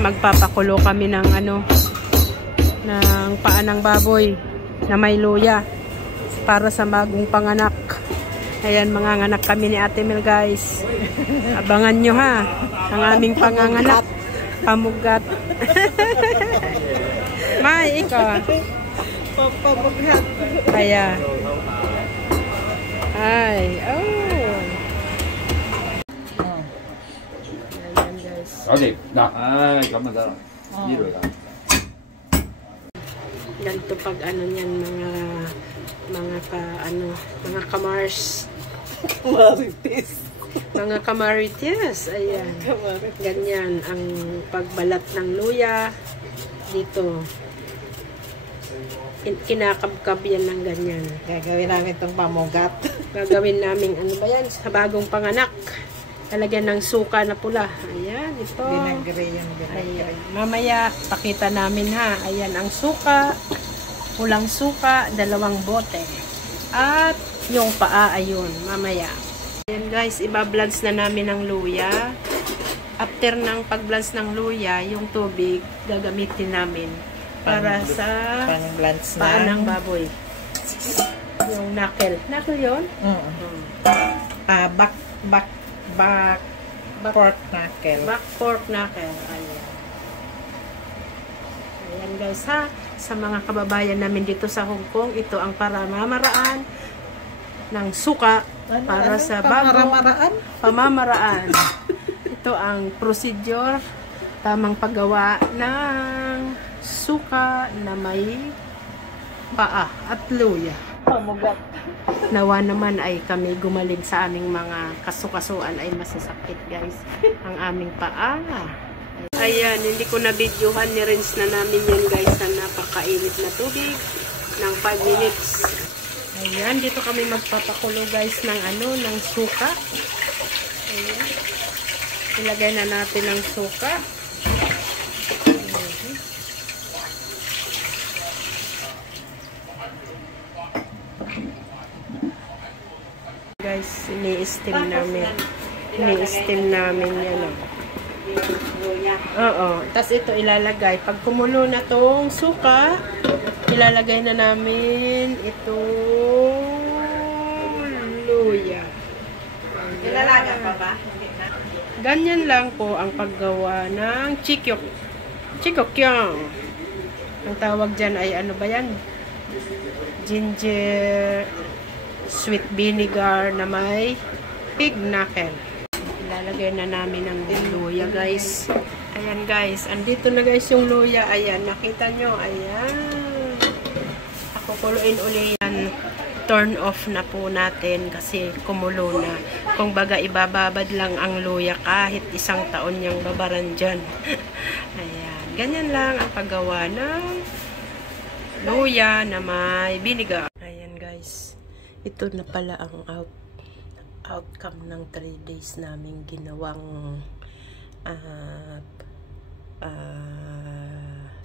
magpapakulo kami ng ano, ng paa ng baboy na may luya para sa bagong panganak. Ayan, manganganak kami ni Ate Mel, guys. Abangan nyo ha, ang aming panganganak. Pamugat. May, ikaw. Pamugat. Ayan. Ay, oh. Ayan, guys. Okay, na. Ay, kamada. Hiro da. Ganito pag ano niyan, mga kamars. Marites. Mga kamarites. Ayan. Ganyan ang pagbalat ng luya dito. Kinakabkab yan ng ganyan. Gagawin namin itong pamugat. Gagawin namin, ano ba yan, sa bagong panganak. Talagyan ng suka na pula. Ayan, ito. Binagre yan, binagre. Ayan. Mamaya, pakita namin ha. Ayan ang suka. Pulang suka, 2 bote. At yung paa, ayun, mamaya. Ayan guys, ibablans na namin ang luya. After ng pagblans ng luya, yung tubig, gagamitin namin para sa paa ng baboy. Yung knuckle. Knuckle yun? Back pork knuckle. Back pork knuckle. Ayan. Ayan guys ha. Sa mga kababayan namin dito sa Hong Kong, ito ang pamamaraan ng suka para sa bagong pamamaraan. Ito ang procedure, tamang paggawa ng suka na may paa at luya. Pamugat. Nawa naman ay kami gumaling sa aming mga kasukasuan ay masasakit guys ang aming paa. Ayan, hindi ko na videohan, ni-rinse na namin yan guys sa napakainit na tubig ng 5 minutes. Ayan, dito kami magpapakulo guys ng ng suka. Ayan. Ilagay na natin ang suka. Guys, ini-steam namin. Ini-steam namin yan. Oo. Tapos ito ilalagay. Pag kumulo na tong suka, ilalagay na namin itong luya. Ilalaga pa ba? Ganyan lang po ang paggawa ng chikyok. Chikokyong. Ang tawag dyan ay ano ba yan? Ginger sweet vinegar na may pig knuckle. Ilalagay na namin ang luya guys. Ayan guys, andito na guys yung luya. Ayan, nakita nyo. Ayan. Ako kuluin uli yan. Turn off na po natin kasi kumulo na. Kung baga ibababad lang ang luya kahit 1 taon niyang babaran dyan. Ayan, ganyan lang ang paggawa ng luya na may vinegar. Ayan guys, ito na pala ang outcome ng 3 days naming ginawang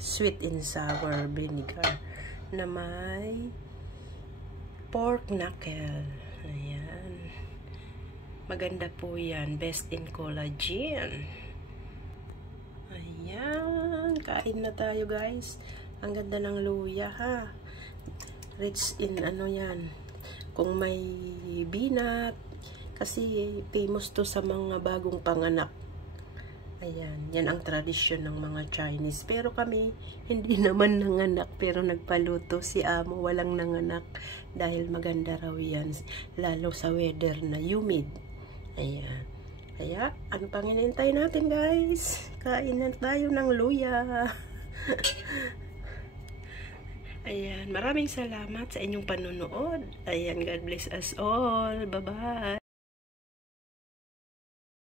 sweet and sour vinegar na may pork knuckle. Ayan. Maganda po yan. Best in collagen. Ayan. Kain na tayo guys. Ang ganda ng luya ha. Rich in ano yan. Kung may binat. Kasi famous to sa mga bagong panganak. Ayan, yan ang tradisyon ng mga Chinese. Pero kami, hindi naman nanganak. Pero nagpaluto si Amo, walang nanganak. Dahil maganda raw yan. Lalo sa weather na humid. Ayan. Kaya, ano pang hinihintay natin guys? Kain na tayo ng luya. Ayan, maraming salamat sa inyong panunood. Ayan, God bless us all. Bye-bye.